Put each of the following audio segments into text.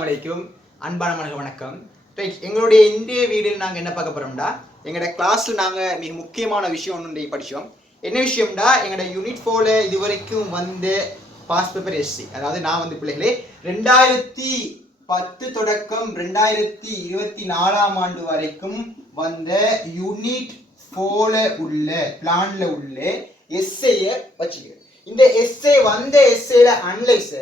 அஸ்ஸலாமு அலைக்கும் அன்பான வணக்கம். ரைட், எங்களுடைய இன்றைய வீடியோவில் நாங்கள் என்ன பார்க்க போறோம்டா, எங்களோட கிளாஸ்ல நாங்கள் மிக முக்கியமான விஷயம் ஒன்று படித்தோம். என்ன விஷயம்டா, எங்களோட யூனிட் 4ல இதுவரைக்கும் வந்த பாஸ் பேப்பர் எஸ்சி, அதாவது நான் வந்து பிள்ளைகளே 2010 தொடக்கம் 2024 ஆண்டு வரைக்கும் வந்த யூனிட் 4ல உள்ள பிளான்ல உள்ள எஸ்ஏயை வச்சுக்கிறேன். இந்த எஸ்ஏ வந்த எஸ்ஏல அனலைஸ்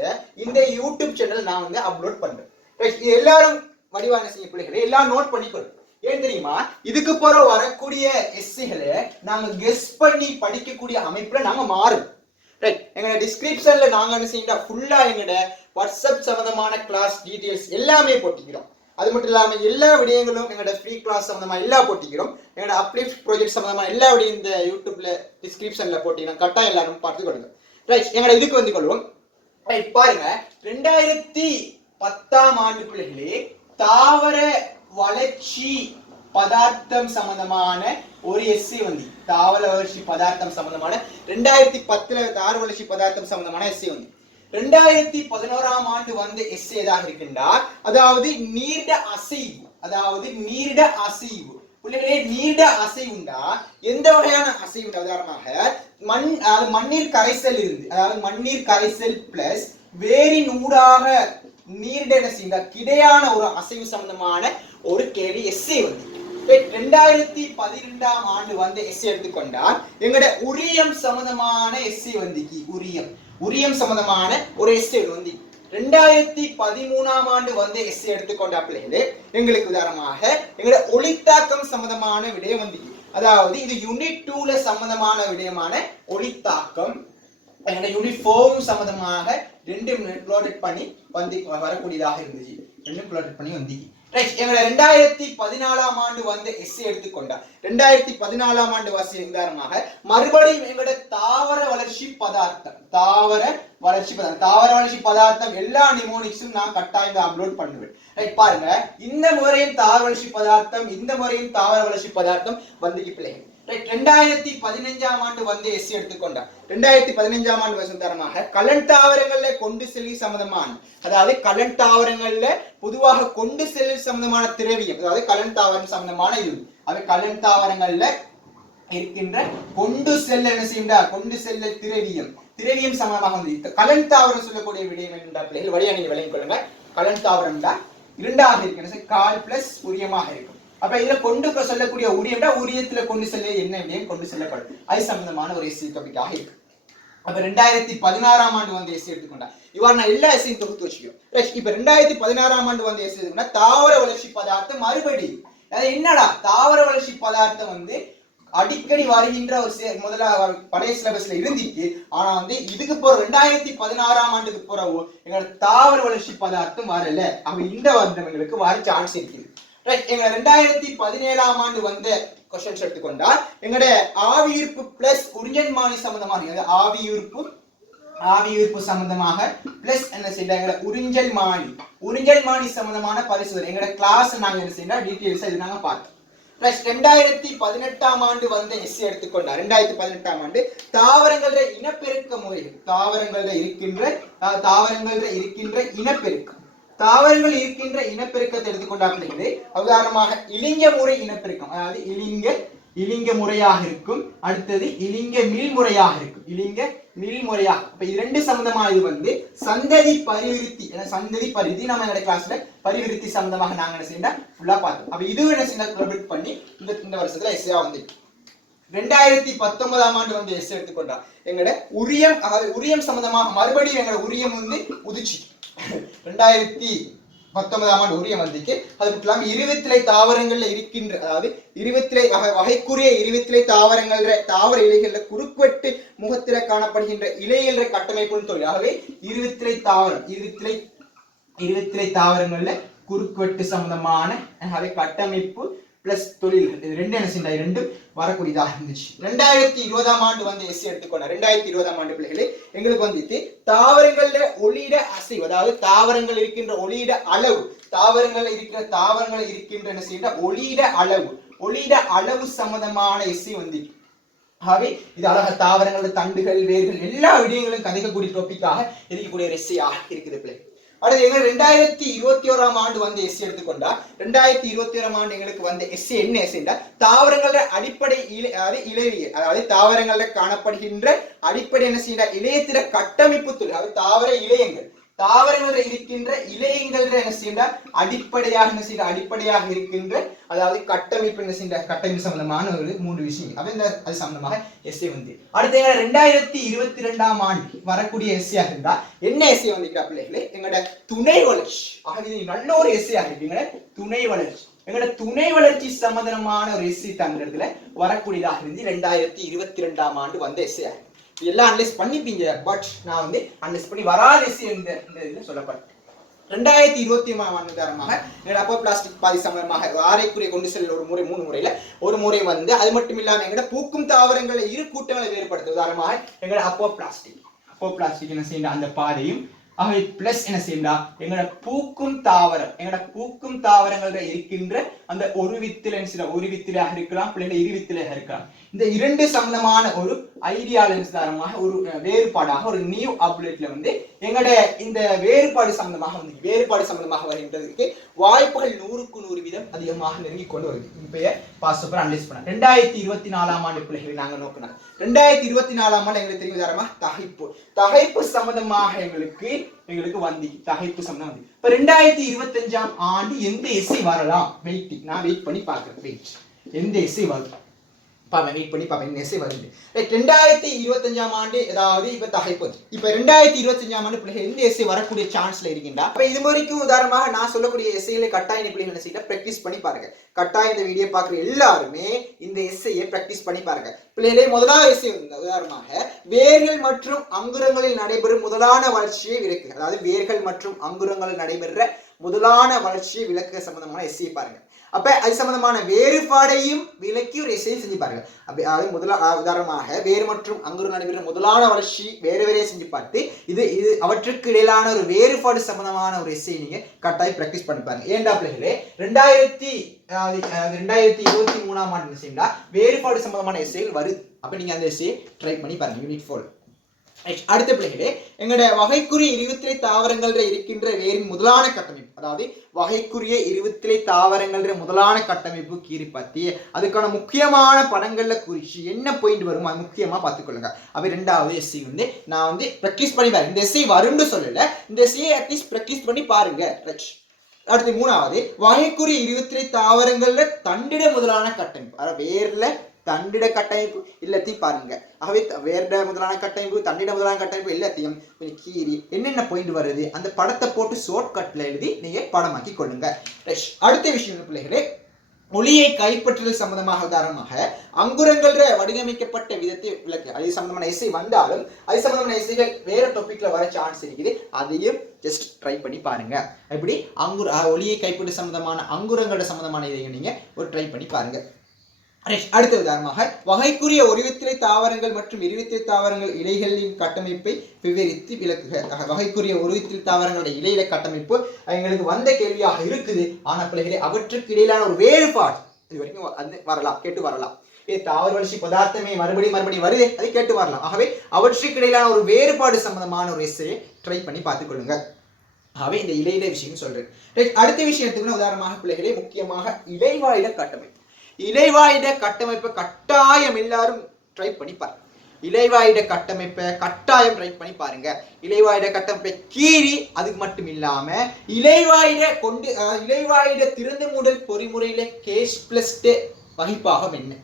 இந்த யூடியூப் சேனல் நான் வந்து அப்லோட் பண்றேன். இது எல்லாரும் வடிவான செய்ய பிள்ளைகளை எல்லாம் நோட் பண்ணிக்கணும். ஏன் தெரியுமா, இதுக்கு போற வரக்கூடிய எஸ்ஏகளை நாங்க கெஸ் பண்ணி படிக்கக்கூடிய அமைப்புல நாங்க மாறும். ரைட், எங்களோட டிஸ்கிரிப்ஷன்ல நாங்க என்ன செய்யணும், ஃபுல்லா எங்களோட வாட்ஸ்அப் சம்பந்தமான கிளாஸ் டீடைல்ஸ் எல்லாமே போட்டிக்கிறோம். அது மட்டும் இல்லாம எல்லா விடயங்களும் எங்களோட ஃப்ரீ கிளாஸ் சம்பந்தமா எல்லாம் போட்டிக்கிறோம். எங்களோட அப்லிஃப்ட் ப்ராஜெக்ட் சம்பந்தமா எல்லா விடையும் இந்த யூடியூப்ல டிஸ்கிரிப்ஷன்ல போட்டிக்கிறோம். கட்டாயம் எல்லாரும் பார்த்து கொள்ளுங்க. ரைட், எங்களோட இதுக்கு வந்து கொள்வோம். ரைட், பாருங்க 2010 ஆண்டு பிள்ளைகளே தாவர வளர்ச்சி பதார்த்தம் சம்பந்தமான ஒரு எஸ்ஏ வந்து தாவர வளர்ச்சி பதார்த்தம் சம்பந்தமான 2010 தாவர வளர்ச்சி பதார்த்தம் சம்பந்தமான எஸ்ஏ வந்து 2011 ஆண்டு வந்து எஸ்ஏ எதாக இருக்கின்றா, அதாவது நீர்ட அசைவு, பிள்ளைகளே நீர்ட அசைவுண்டா எந்த வகையான அசைவுண்டா, உதாரணமாக மண்ணீர் கரைசல் இருந்து, அதாவது மண்ணீர் கரைசல் பிளஸ் வேரின் ஊடாக நீர்ட கிடையான ஒரு அசைவு சம்பந்தமான ஒரு கேள்வி எஸ்ஏ வந்து 2012 ஆண்டு வந்து எஸ்ஏ எடுத்துக்கொண்டால் எங்கட உரியம் சம்பந்தமான எஸ்ஏ வந்து உரியம் சம்பந்தமான ஒரு எஸ்ஏ வந்து 2013 ஆண்டு வந்து எஸ்ஏ எடுத்துக்கொண்ட பிள்ளைகளே எங்களுக்கு உதாரணமாக எங்கட ஒளித்தாக்கம் சம்பந்தமான விடயம் வந்து, அதாவது இது யூனிட் 2ல சம்பந்தமான விடயமான ஒளித்தாக்கம். எங்கட யூனிட் 4 சம்பந்தமாக 2 ப்ளாட் பண்ணி வந்து வரக்கூடியதாக இருந்துச்சு. 2 ப்ளாட் பண்ணி வந்து ரைட், எங்களை 2014 ஆண்டு வந்து எஸ்ஏ எடுத்துக்கொண்டா 2014 ஆண்டு வாசி உதாரணமாக மறுபடியும் எங்களோட தாவர வளர்ச்சி பதார்த்தம் எல்லா நிமோனிக்ஸும் நான் கட்டாயம் அப்லோட் பண்ணுவேன். ரைட், பாருங்க இந்த முறையும் தாவர வளர்ச்சி பதார்த்தம், இந்த முறையும் தாவர வளர்ச்சி பதார்த்தம் வந்து பிள்ளைகள். ரைட், 2015 ஆண்டு வந்து எஸ்சி எடுத்துக்கொண்டா 2015 ஆண்டு வசந்தரமாக கலன் தாவரங்கள்ல கொண்டு செல்லி சம்பந்தமான, அதாவது கலன் தாவரங்கள்ல பொதுவாக கொண்டு செல்லும் சம்பந்தமான திரவியம், அதாவது கலன் தாவரம் சம்பந்தமான இது, அவை கலன் தாவரங்கள்ல இருக்கின்ற கொண்டு செல்ல என்ன செய்யா, கொண்டு செல்ல திரவியம் சம்பந்தமாக வந்து கலன் தாவரம் சொல்லக்கூடிய விடயம் என்ற பிள்ளைகள் வழியா நீங்க விளங்கிக் கொள்ளுங்க. கலன் தாவரம் தான் இரண்டாக இருக்கு, கால் பிளஸ் உரியமாக இருக்கும். அப்ப இதுல கொண்டு செல்லக்கூடிய உரியம்டா உரியத்துல கொண்டு செல்ல என்ன விடயம் கொண்டு செல்லப்படும், அது சம்பந்தமான ஒரு எஸ்சி டாபிக்காக இருக்கு. அப்ப 2016 ஆண்டு வந்து எஸ்சி எடுத்துக்கொண்டா இவ்வாறு நான் எல்லா எஸ்சியும் தொகுத்து வச்சுக்கோம். இப்ப 2016 ஆண்டு வந்து எஸ்சி எடுத்துக்கொண்டா தாவர வளர்ச்சி பதார்த்தம் மறுபடி என்னடா தாவர வளர்ச்சி பதார்த்தம் வந்து அடிக்கடி வருகின்ற ஒரு முதல்ல பழைய சிலபஸ்ல இருந்துச்சு. ஆனா வந்து இதுக்கு போற 2016 ஆண்டுக்கு போறவோ எங்களோட தாவர வளர்ச்சி பதார்த்தம் வரல. அப்ப இந்த வருடம் எங்களுக்கு வர சான்ஸ் இருக்குது. ரைட், எங்க 2017 ஆண்டு வந்த क्वेश्चंस எடுத்துக்கொண்டா எங்கட ஆவியீர்ப்பு பிளஸ் உறிஞ்சன்மானி சம்பந்தமாக, ஆவியீர்ப்பு சம்பந்தமாக பிளஸ் என்ன செய்யறாங்க உறிஞ்சல்மானி சம்பந்தமான பரிசோதனை எங்கட கிளாஸ் நாங்க என்ன செய்யறோம் டீடைல்ஸ் இது நாங்க பார்த்தோம். பிளஸ் 2018 ஆண்டு வந்த எஸ்சி எடுத்துக்கொண்டா 2018 ஆண்டு தாவரங்கள இனப்பெருக்க முறைகள், தாவரங்கள் இருக்கின்ற இனப்பெருக்கத்தை எடுத்துக்கொண்டா பிள்ளைகளே உதாரணமாக இலிங்க முறை இனப்பெருக்கம், அதாவது இலிங்க முறையாக இருக்கும், அடுத்தது இலிங்க மீள்முறையாக இருக்கும். அப்ப இது ரெண்டு சம்பந்தமா இது வந்து சந்ததி பரிவிருத்தி நம்ம என்னோட கிளாஸ்ல பரிவிருத்தி சம்பந்தமாக நாங்க என்ன செய்யணும் ஃபுல்லா பார்த்தோம். அப்ப இது என்ன செய்யணும் கம்ப்ளீட் பண்ணி இந்த வருஷத்துல எஸ்ஏ வந்து 2019 ஆண்டு வந்து எஸ்ஏ எடுத்துக்கொண்டா எங்களோட உரியம் சம்பந்தமாக மறுபடியும் எங்களோட உரியம் வந்து உதிச்சு 2019 ஆண்டு உரியம் வந்துச்சு. அது மட்டும் இல்லாம இருவித்திலை தாவரங்கள்ல இருக்கின்ற, அதாவது வகைக்குரிய இருவித்திலை தாவர இலைகள்ல குறுக்குவெட்டு முகத்தில காணப்படுகின்ற இலைகள கட்டமைப்புன்னு சொல்லி, ஆகவே இருவித்திலை தாவரங்கள்ல குறுக்குவெட்டு சம்பந்தமான கட்டமைப்பு பிளஸ் தொழில்கள் இது ரெண்டு என்ன செய்ய ரெண்டும் வரக்கூடியதாக இருந்துச்சு. 2020 ஆண்டு வந்து எஸ்சி எடுத்துக்கொண்ட 2020 ஆண்டு பிள்ளைகளே எங்களுக்கு வந்துட்டு தாவரங்கள்ல ஒளியிட அசைவு, அதாவது தாவரங்கள் இருக்கின்ற ஒளியிட அளவு, தாவரங்கள் இருக்கின்ற என்ன செய்ய ஒளியிட அளவு சம்பந்தமான எஸ்சி வந்து, ஆகவே இது அழகா தாவரங்களோட தண்டுகள் வேர்கள் எல்லா விடயங்களும் கதைக்கக்கூடிய டாபிக்காக இருக்கக்கூடிய ஒரு எஸ்சி இருக்குது பிள்ளை. அடுத்து எங்க 2021ஆம் ஆண்டு வந்து எஸ்சி எடுத்துக்கொண்டா 2021ஆம் ஆண்டு எங்களுக்கு வந்து எஸ்சி என்ன எஸ்சிண்டா தாவரங்களோட அடிப்படை இலைவியல், அதாவது தாவரங்களில் காணப்படுகின்ற அடிப்படை என்ன செய்ய இலையத்தில கட்டமைப்பு தொழில், அதாவது தாவர இலையங்கள், தாவரங்களில் இருக்கின்ற இலையங்கள் என்ன செய்ய அடிப்படையாக இருக்கின்ற அதாவது கட்டமைப்பு என்ன செய்ய கட்டமைப்பு சம்பந்தமான ஒரு 3 விஷயம். அது சம்பந்தமாக எஸ்ஏ வந்து அடுத்து 2022ஆம் ஆண்டு வரக்கூடிய எஸ்ஏ இருந்தா என்ன எஸ்ஏ வந்து பிள்ளைகளே எங்களோட துணை வளர்ச்சி. ஆகவே நல்ல ஒரு எஸ்ஏ ஆகிருக்கீங்க. துணை வளர்ச்சி எங்களோட துணை வளர்ச்சி சம்பந்தமான ஒரு எஸ்சி தமிழத்துல வரக்கூடியதாக இருந்து 2022ஆம் ஆண்டு வந்த எஸ்சி ஆகும். இதெல்லாம் அனலைஸ் பண்ணிப்பீங்க, பட் நான் வந்து அனலைஸ் பண்ணி வராத எஸ்சி இந்த இதுல சொல்லப்பட்டேன். 2023ஆம் ஆண்டு உதாரணமாக எங்களோட அப்போ பிளாஸ்டிக் பாதி சம்பந்தமாக ஆரைக்குரிய கொண்டு செல்ல ஒரு முறை 3 முறையில ஒரு முறை வந்து அது மட்டும் இல்லாம எங்களோட பூக்கும் தாவரங்களை இரு கூட்டங்களை வேறுபடுத்த உதாரணமாக எங்களோட அப்போ பிளாஸ்டிக் என்ன செய்யணும் அந்த பாதையும் ஆகவே பிளஸ் என்ன செய்யண்டா எங்களோட பூக்கும் தாவரங்கள்ல இருக்கின்ற அந்த ஒரு வித்திலாக இருக்கலாம், பிள்ளைங்க இரு வித்திலாக இருக்கலாம். இந்த 2 சம்பந்தமான ஒரு ஐடியாலஜிதாரமாக ஒரு வேறுபாடாக ஒரு நியூ அப்டேட்ல வந்து எங்களோட இந்த வேறுபாடு சம்பந்தமாக வருகின்றதுக்கு வாய்ப்புகள் 100க்கு 100% அதிகமாக நெருங்கி கொண்டு வருது. இப்ப பாஸ்டர் அனலைஸ் பண்ண 2024ஆம் ஆண்டு பிள்ளைகளை நாங்க நோக்கினோம். 2024ஆம் ஆண்டு எங்களுக்கு தெரியும் உதாரணமா தகைப்பு சம்பந்தமாக எங்களுக்கு வந்து தகைப்பு சம்பந்தம் வந்து இப்ப 2025ஆம் ஆண்டு எந்த எஸ்ஐ வரலாம் நான் வெயிட் பண்ணி பார்க்கிறேன். எந்த எஸ்ஐ வரும் வெயிட் பண்ணி பாப்பேன் எஸ்ஐ வருது. 2025ஆம் ஆண்டு ஏதாவது இப்ப தகைப்பு இப்ப 2025ஆம் ஆண்டு பிள்ளைகள் எந்த எஸ்ஐ வரக்கூடிய சான்ஸ்ல இருக்கின்றா. அப்ப இது வரைக்கும் உதாரணமாக நான் சொல்லக்கூடிய எஸ்ஐல கட்டாய பிள்ளைகள் என்ன செய்ய பிராக்டிஸ் பண்ணி பாருங்க. கட்டாயம் இந்த வீடியோ பார்க்குற எல்லாருமே இந்த எஸ்ஐயை பிராக்டிஸ் பண்ணி பாருங்க. பிள்ளைகளே முதலாவது எஸ்ஐ உதாரணமாக வேர்கள் மற்றும் அங்குரங்களில் நடைபெறும் முதலான வளர்ச்சியை விளக்கு, அதாவது வேர்கள் மற்றும் அங்குரங்களில் நடைபெற முதலான வளர்ச்சியை விளக்க சம்பந்தமான எஸ்ஐயை பாருங்க. அப்ப அது சம்பந்தமான வேறுபாடையும் விலக்கி ஒரு எஸ்ஐ செஞ்சு பாருங்க. உதாரணமாக வேறு மற்றும் அங்குரு நடைபெறும் முதலான வளர்ச்சி வேற செஞ்சு பார்த்து இது அவற்றுக்கு இடையிலான ஒரு வேறுபாடு சம்பந்தமான ஒரு எஸ்ஐ நீங்க கட்டாயம் பிராக்டிஸ் பண்ணி பாருங்க. ஏண்டா பிள்ளைகளே 2023ஆம் ஆண்டு செய்யலாம் வேறுபாடு சம்பந்தமான எஸ்ஐகள் வருது. அப்ப நீங்க அந்த எஸ்ஐ ட்ரை பண்ணி பாருங்க. யூனிட் 4 அடுத்த பிள்ளைகளே எங்களுடைய வகைக்குரிய 23 தாவரங்கள்ல இருக்கின்ற வேரின் முதலான கட்டமைப்பு, அதாவது வகைக்குரிய 23 தாவரங்கள்ல முதலான கட்டமைப்பு கீறி பத்தி அதுக்கான முக்கியமான படங்கள்ல குறிச்சு என்ன பாயிண்ட் வரும் அது முக்கியமா பார்த்துக்கொள்ளுங்க. அப்ப 2வது எஸ்சி வந்து நான் வந்து பிராக்டிஸ் பண்ணி பாருங்க. இந்த எஸ்சி வரும்னு சொல்லல, இந்த எஸ்சியை அட்லீஸ்ட் பிராக்டிஸ் பண்ணி பாருங்க. அடுத்து 3வது வகைக்குரிய 23 தாவரங்கள்ல தண்டிட முதலான கட்டமைப்பு, அதாவது வேர்ல தண்டிட கட்டமைப்பு எல்லாத்தையும் பாருங்க. ஆகவே வேர்ட முதலான கட்டமைப்பு தண்டிட முதலான கட்டமைப்பு எல்லாத்தையும் கீறி என்னென்ன பாயிண்ட் வருது அந்த படத்தை போட்டு ஷார்ட் கட்ல எழுதி நீங்க படமாக்கி கொள்ளுங்க. அடுத்த விஷயம் பிள்ளைகளே ஒளியை கைப்பற்றுதல் சம்பந்தமாக உதாரணமாக அங்குரங்கள வடிவமைக்கப்பட்ட விதத்தை விளக்கு. அது சம்பந்தமான எஸ்ஐ வந்தாலும் அது சம்பந்தமான எஸ்ஐகள் வேற டாபிக்ல வர சான்ஸ் இருக்குது. அதையும் ஜஸ்ட் ட்ரை பண்ணி பாருங்க. எப்படி ஒளியை கைப்பற்று சம்பந்தமான அங்குரங்களோட சம்பந்தமான இதை நீங்க ஒரு ட்ரை பண்ணி பாருங்க. அடுத்த உதாரணமாக வகைக்குரிய 23 தாவரங்கள் மற்றும் 23 தாவரங்கள் இலைகளின் கட்டமைப்பை விவரித்து விளக்குக. வகைக்குரிய 23 தாவரங்களுடைய இலையில கட்டமைப்பு எங்களுக்கு வந்த கேள்வியாக இருக்குது. ஆனா பிள்ளைகளே அவற்றுக்கு இடையிலான ஒரு வேறுபாடு இது வரைக்கும் வரலாம், கேட்டு வரலாம். தாவர வளர்ச்சி பதார்த்தமே மறுபடியும் வருது, அதை கேட்டு வரலாம். ஆகவே அவற்றுக்கு இடையிலான ஒரு வேறுபாடு சம்பந்தமான ஒரு எஸ்ஸையை ட்ரை பண்ணி பார்த்துக்கொள்ளுங்க. ஆகவே இந்த இலையில விஷயம் சொல்றேன். அடுத்த விஷயத்துக்கு உதாரணமாக பிள்ளைகளே முக்கியமாக இலைவாயில கட்டமைப்பு. இலைவாயிட கட்டமைப்பை கட்டாயம் எல்லாரும் ட்ரை பண்ணி பாருங்க. இலைவாயிட கட்டமைப்பை கட்டாயம் ட்ரை பண்ணி பாருங்க. இலைவாயிட கட்டமைப்பை கீறி அதுக்கு மட்டும் இல்லாம இலைவாயிட திறந்த மூடல் பொறிமுறையில கேஷ் பிளஸ் வகைப்பாகம் என்ன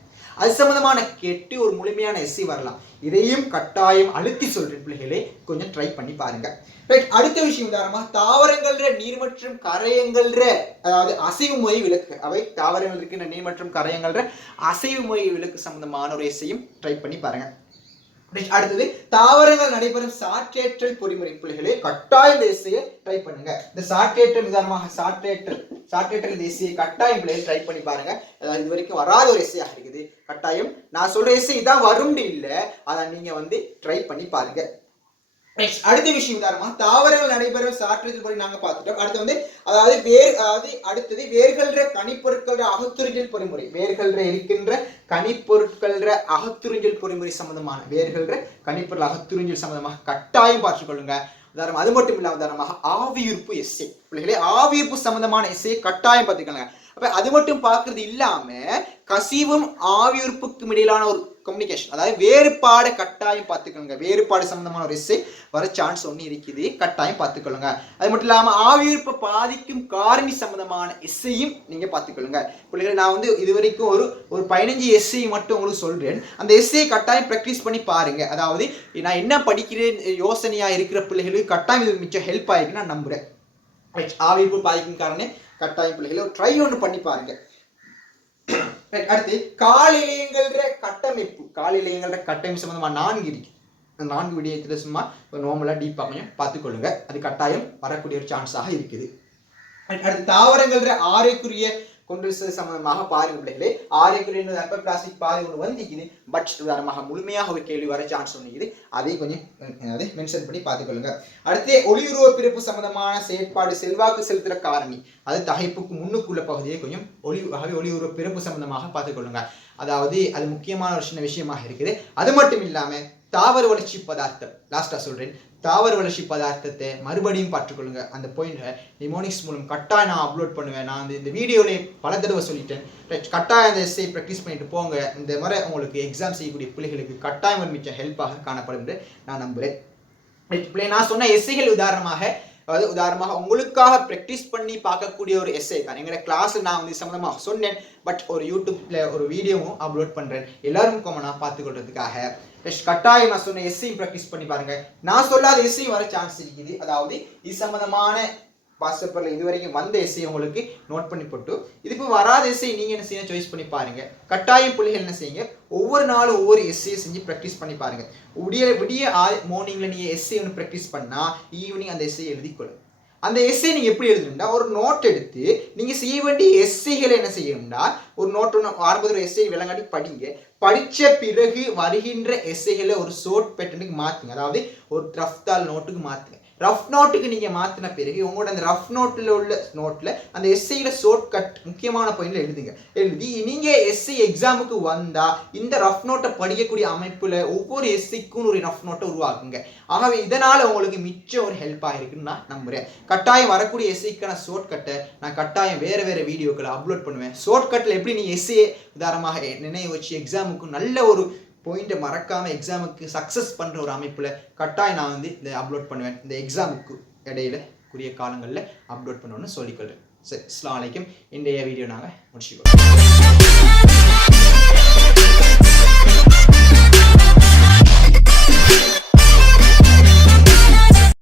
அது சம்பந்தமான கேட்டு ஒரு முழுமையான எஸ்சி வரலாம். இதையும் கட்டாயம் அழுத்தி சொல்றேன் பிள்ளைகளே, கொஞ்சம் ட்ரை பண்ணி பாருங்க. அடுத்த விஷயம் உதாரணமாக தாவரங்கள்ற நீர் மற்றும் கரையங்கள்ற அதாவது அசைவு முறை விளக்கு. அவை தாவரங்கள் இருக்கின்ற நீர் மற்றும் கரையங்கள்ற அசைவு முறை விளக்கு சம்பந்தமான ஒரு எஸ்ஸையும் ட்ரை பண்ணி பாருங்க. அடுத்தது தாவரங்கள் நடைபெறும் சாற்றேற்றல் பொறிமுறை பிள்ளைகளே கட்டாயம் இந்த எஸ்ஸையை ட்ரை பண்ணுங்க. இந்த சாற்றேற்றல் உதாரணமாக சாற்றேற்றல் இந்த எஸ்ஸையை கட்டாயம் பிள்ளைகள் ட்ரை பண்ணி பாருங்க. அதாவது இது வரைக்கும் வராத ஒரு எஸ்ஸையாக இருக்குது. கட்டாயம் நான் சொல்ற எஸ்ஸை இதான் வரும் இல்லை, அதை நீங்க வந்து ட்ரை பண்ணி பாருங்க. அடுத்த விஷயம் உதாரணமா தாவரங்கள் நடைபெறும் சாற்றுதல் படி நாங்க பார்த்துட்டோம். அடுத்து வந்து அடுத்தது வேர்கள்ற கனிப்பொருட்கள அகத்துறிஞ்சல் பொறிமுறை, வேர்கள்ற இருக்கின்ற கனிப்பொருட்கள அகத்துறிஞ்சல் பொறிமுறை சம்பந்தமான வேர்கள்ற கனிப்பொருள் அகத்துறிஞ்சல் சம்பந்தமாக கட்டாயம் பார்த்துக்கொள்ளுங்க. உதாரணம் அது மட்டும் இல்லாம உதாரணமாக ஆவியுறுப்பு எஸ்ஏ, பிள்ளைகளே ஆவியுறுப்பு சம்பந்தமான எஸ்ஏ கட்டாயம் பார்த்துக்கோங்க. அப்ப அது மட்டும் பார்க்கறது இல்லாம கசிவும் ஆவியுறுப்புக்கும் இடையிலான ஒரு கம்யூனிகேஷன், அதாவது வேறுபாடு கட்டாயம் பார்த்துக்கொள்ளுங்க. வேறுபாடு சம்பந்தமான ஒரு எஸ்ஸே வர சான்ஸ் ஒன்று இருக்குது, கட்டாயம் பார்த்துக்கொள்ளுங்க. அது மட்டும் இல்லாமல் ஆவியுறுப்பை பாதிக்கும் காரணி சம்பந்தமான எஸ்ஸையும் நீங்க பார்த்துக்கொள்ளுங்க. பிள்ளைகளை நான் வந்து இது வரைக்கும் ஒரு 15 எஸ்ஸை மட்டும் உங்களுக்கு சொல்றேன். அந்த எஸ்ஸையை கட்டாயம் ப்ராக்டிஸ் பண்ணி பாருங்க. அதாவது நான் என்ன படிக்கிறேன் யோசனையா இருக்கிற பிள்ளைகளுக்கு கட்டாயம் இது மிச்சம் ஹெல்ப் ஆகிருக்கு நான் நம்புறேன். ஆவியுறுப்பு பாதிக்கும் காரணம் கட்டாயம் பிள்ளைகளை ஒரு ட்ரை ஒன்று பண்ணி பாருங்க. அடுத்து காலிலையங்கள்ன்ற கட்டமைப்பு, காலிலையங்கள்ன்ற கட்டமைப்பு சம்பந்தமா 4 இருக்கு. 4 விடயத்துல சும்மா நார்மலா டீப்பா கொஞ்சம் பார்த்துக்கொள்ளுங்க. அது கட்டாயம் வரக்கூடிய ஒரு சான்ஸாக இருக்குது. அடுத்து தாவரங்கள்ன்ற ஆரோக்கிய கொண்டு சம்பந்தமாக பாருங்க பிள்ளைகளே. ஆரோக்கிய பிளாஸ்டிக் பாதை ஒன்று வந்திக்குது, பட் உதாரணமாக முழுமையாக ஒரு கேள்வி வர சான்ஸ் ஒன்று, அதை கொஞ்சம் அதை மென்ஷன் பண்ணி பார்த்துக்கொள்ளுங்க. அடுத்து ஒளியுருவ பிறப்பு சம்பந்தமான செயற்பாடு செல்வாக்கு செலுத்துற காரணி, அது தகைப்புக்கு முன்னுக்குள்ள பகுதியை கொஞ்சம் ஒளியுருவ பிறப்பு சம்பந்தமாக பார்த்துக்கொள்ளுங்க. அதாவது அது முக்கியமான ஒரு சின்ன விஷயமாக இருக்குது. அது மட்டும் இல்லாம தாவர வளர்ச்சி பதார்த்தம் லாஸ்டா சொல்றேன். தாவர வளர்ச்சி பதார்த்தத்தை மறுபடியும் பார்த்துக்கொள்ளுங்க. அந்த பாயிண்ட் நிமோனிக்ஸ் மூலம் கட்டாயம் நான் அப்லோட் பண்ணுவேன். நான் இந்த வீடியோலேயே பல தடவை சொல்லிட்டேன். கட்டாயம் அந்த எஸ்ஸை ப்ராக்டிஸ் பண்ணிட்டு போங்க. இந்த மாதிரி உங்களுக்கு எக்ஸாம் செய்யக்கூடிய பிள்ளைகளுக்கு கட்டாயம் ஒரு மிச்சம் ஹெல்ப்பாக காணப்படும் என்று நான் நம்புகிறேன். நான் சொன்ன எஸ்ஸைகள் உதாரணமாக உங்களுக்காக ப்ராக்டிஸ் பண்ணி பார்க்கக்கூடிய ஒரு எஸ்ஸை தான். எங்களோட கிளாஸ்ல நான் வந்து சம்பந்தமாக சொன்னேன், பட் ஒரு யூடியூப்ல ஒரு வீடியோவும் அப்லோட் பண்றேன் எல்லாரும் காமனாக பார்த்துக்கொள்றதுக்காக. கட்டாயம் நான் சொன்ன எஸ்ஸையும் ப்ராக்டிஸ் பண்ணி பாருங்க. நான் சொல்லாத எஸ்ஸையும் வர சான்ஸ் இருக்குது. அதாவது இது சம்பந்தமான வாட்ஸ்அப்பில் இது வரைக்கும் வந்த எஸ்ஸை உங்களுக்கு நோட் பண்ணி போட்டு இதுக்கு வராத எஸ்ஸை நீங்க என்ன செய்ய சாய்ஸ் பண்ணி பாருங்க. கட்டாயம் பிள்ளைகள் என்ன செய்யுங்க, ஒவ்வொரு நாளும் ஒவ்வொரு எஸ்ஸையை செஞ்சு ப்ராக்டிஸ் பண்ணி பாருங்க. விடிய மார்னிங்ல நீங்க எஸ்ஸை ஒன்று ப்ராக்டிஸ் பண்ணா ஈவினிங் அந்த எஸ்ஸை எழுதிக்கொள்ளும். அந்த எஸ்ஸை நீங்க எப்படி எழுதணும்னா ஒரு நோட் எடுத்து நீங்க செய்ய வேண்டிய எஸ்ஸைகளை என்ன செய்யணும்னா ஒரு நோட் ஒன்று ஆரம்பத்தில் ஒரு எஸ்ஸை விளங்காட்டி படிங்க. படிச்ச பிறகு வருகின்ற எஸ்ஸைகளை ஒரு ஷார்ட் பேட்டர்னுக்கு மாத்துங்க. அதாவது ஒரு ரஃப் தாள் நோட்டுக்கு மாத்துங்க. ரஃப் நோட்டுக்கு நீங்க மாத்தின பிறகு உங்களோட அந்த ரஃப் நோட்ல அந்த எஸ்ஐல ஷார்ட் கட் முக்கியமான பாயிண்ட்ல எழுதி நீங்க எஸ்ஐ எக்ஸாமுக்கு வந்தா இந்த ரஃப் நோட்டை படிக்கக்கூடிய அமைப்புல ஒவ்வொரு எஸ்ஐக்கும் ஒரு ரஃப் நோட்டை உருவாக்குங்க. ஆகவே இதனால உங்களுக்கு மிச்சம் ஒரு ஹெல்ப் ஆகிருக்குன்னு நான் நம்புறேன். கட்டாயம் வரக்கூடிய எஸ்ஐக்கான ஷார்ட் கட்டை நான் கட்டாயம் வேற வீடியோக்களை அப்லோட் பண்ணுவேன். ஷார்ட் கட்ல எப்படி நீங்க எஸ்ஐ உதாரணமாக நினைவு வச்சு எக்ஸாமுக்கு நல்ல ஒரு பாயிண்ட்டை மறக்காம எக்ஸாமுக்கு சக்ஸஸ் பண்ற ஒரு அமைப்புல கட்டாயம் நான் வந்து இதை அப்லோட் பண்ணுவேன். இந்த எக்ஸாமுக்கு இடையில கூடிய காலங்களில் அப்லோட் பண்ணணும்னு சொல்லிக்கொள்றேன். சரி, அஸ்ஸலாமு அலைக்கும். இன்றைய வீடியோ நாங்கள் முடிச்சுக்கோம்.